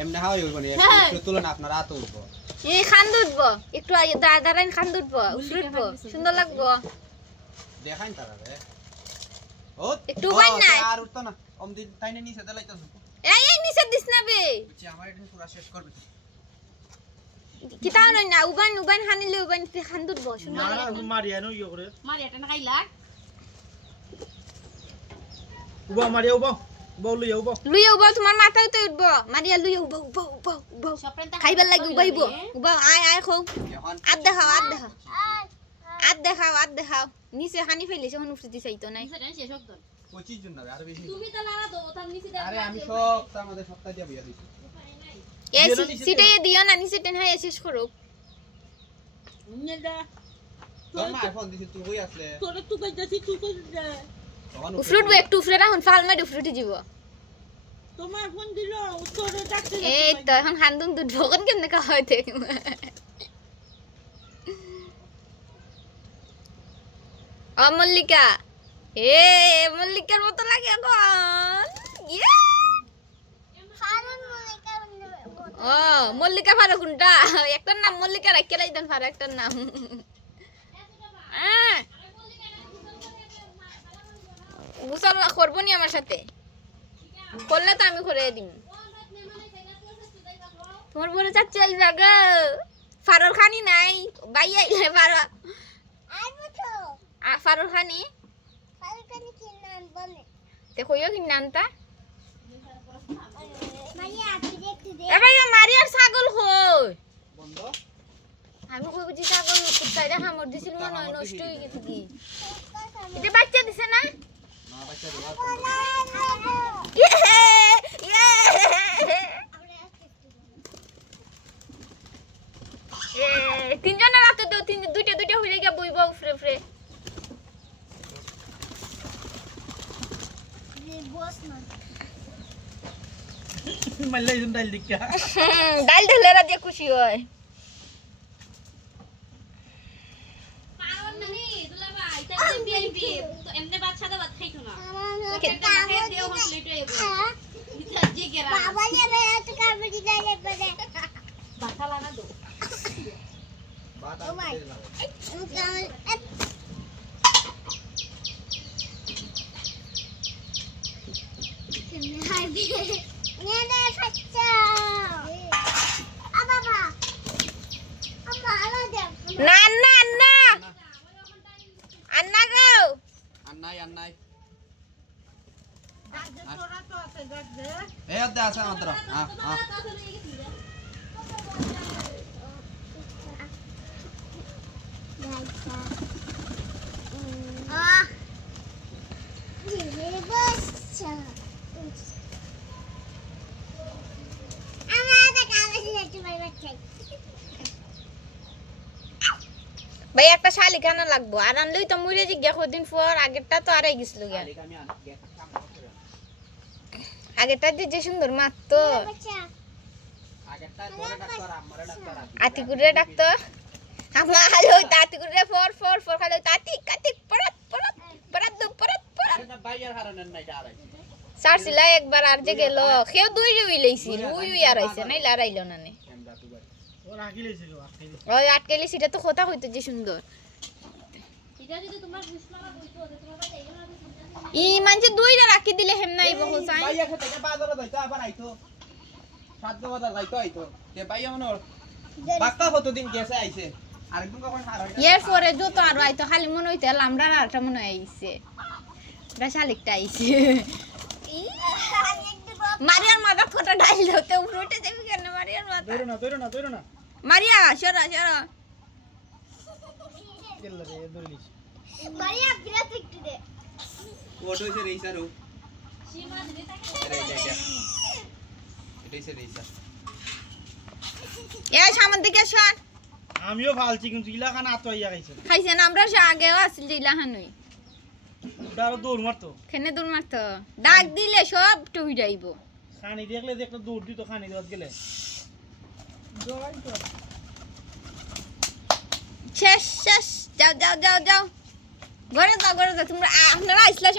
এমনি হাওয়াই হইব না একটু তুলনা আপনার হাত উঠবো এই খান দুধবো একটু দাঁড়াইন খান দুধবো উঠবো সুন্দর লাগবো দেখাইন তারা রে ও একটু উবাই নাই আর উঠতো না অমদি তাইনে নিচে দেলাইতাছ এই নিচে দিস না বে আমার এটা পুরো শেষ করবে কি তাও নই না উবান হানিলে উবান খান দুধবো সুন্দর না মারিয়া নো ইয়ে করে মারিয়াটা না খাইলা উবা মারিয়া উবা লইয়া উবা তোমার মাথায় তো উঠবো মারিয়া লুইয়া উবা খাইবার লাগি উবাইবো উবা আয় খাও আদ দেখাও নিচে হানি ফেলিস এখন উঠতে চাইতো নাই সেটা শেষ হোক তো 25 জন না আর বেশি তুমি তো লারা দাও তার নিচে দাও আরে আমি সব আমাদের সপ্তাহ দিয়া বইয়া দিছি এই সিটাই দিও না নিচে টেন হাই শেষ করো নেদা তোর মা ফোন দিছি তুই কই আসলে তোরে তুই কইতাছি তুই কই দে উফরুটবো একটু উফরে রাখুন ফাল মারি উফরুটে যাব তোমার ফোন দিল তোরে ডাকতে এই তো এখন হান্দুন দুধ ভগন কেমনে খাওয়া হইতে মল্লিকা মল্লিকার মতো লাগে এখন মল্লিকা ফারো কোনটা একটার নাম মল্লিকা রাখিয়ে রাখতেন ফারো একটার নাম গুছাল করবো নি আমার সাথে করলে তো আমি করে দিই তোমার বলে চাচ্ছি এই জায়গা ফারুর খানি নাই বাই আইলে ফারো ফারুর খানি দেখো কি নামটা মারিয়ার ছাগল কই বন্ধ আমি কই বুঝি ছাগল কুত্তাইরা হামর দিছিল মনে হয় নষ্ট হয়ে গেছে কি এটা বাচ্চা দিছে না না বাচ্চা দেওয়া তিনজনের রাতে তো দুইটা হইলে গিয়ে বইব ফ্রে ফ্রে মাইলাই জুন ডাল দিকা ডাল ঢেলে রাতে খুশি হয় পারন নানি দুলা ভাই তাই বিআইপি তো এমনি বাচ্চা দাও ভাত খাইতো না একটা মাখে দেও হন প্লেটে এবো নিচে জি গেরা বাবা রে এত কাবড়ি গালে পড়ে বাটা লাগা দো বাত ও ভাই আন্না গো আন্নাই এই অদ্দে আছে মাত্র ভাই একটা শালি খানা লাগবো আর আনলেই তো মরে জিজ্ঞা কদিন পর আগেরটা তো আরাই গেছিল গিয়া আগেরটা দিয়ে যে সুন্দর মারতো আতিকুরে ডাক্তার আমার হালো আতিকুরে ফর ফর ফর খালো তাতিক কাতিক পরাত পরাত পরাত দু পরাত পরাত বাইয়ার হারানেন নাই আড়াই সারছিলা একবার আর যে গেল খেও দুই রই লইছিল উই আর আইছে নাই লারাইলো না নে ওর আকিলেছিল ওই আটকেলি সেটা তো কথা কইতো যে সুন্দর এটা যদি তোমার বিছনাটা বইতো তোমার ভাই এইনা ই মানছে দুইটা রাখি দিলে হেম নাই বহু চাই বাইয়া খেতে বাজারে যাইতো আবার আইতো 7 বাজার যাইতো আইতো তে বাইয়া মনে বাক্কা কতদিন গেছে আইছে আরেকদিন কখন হার হয় এর পরে যত আর আইতো খালি মনে হইতো লামড়ার আরটা মনে আইছে এটা শালিকটা আইছে মারিয়ার মাথা ফটা ডাইল হতে উঠে যাবি কেন মারিয়ার মাথা দইরো না মারিয়া সরা গেল রে দইলিস মারিয়া বিরাট একটু দে ওটো হইছে রেইসারু সীমা দিতে থাকে এটাই সে রেইসা এ সামন দিকে সর আমিও ফালছি কিন্তু ইলা খানা আতো আইয়া খাইছে খাইছেন আমরা আগেও আসল জিলা হানুই ওটা আরো দৌড় মারতো কেনে দূর মারতো ডাক দিলে সব টুই যাইব খানি দেখলে যে একটা দৌড় দিত খানি দেওয়াত গেলে শেষ শেষ যাও যাও যাও যাও ঘরে যাও তোমরা আপনারা আইসলা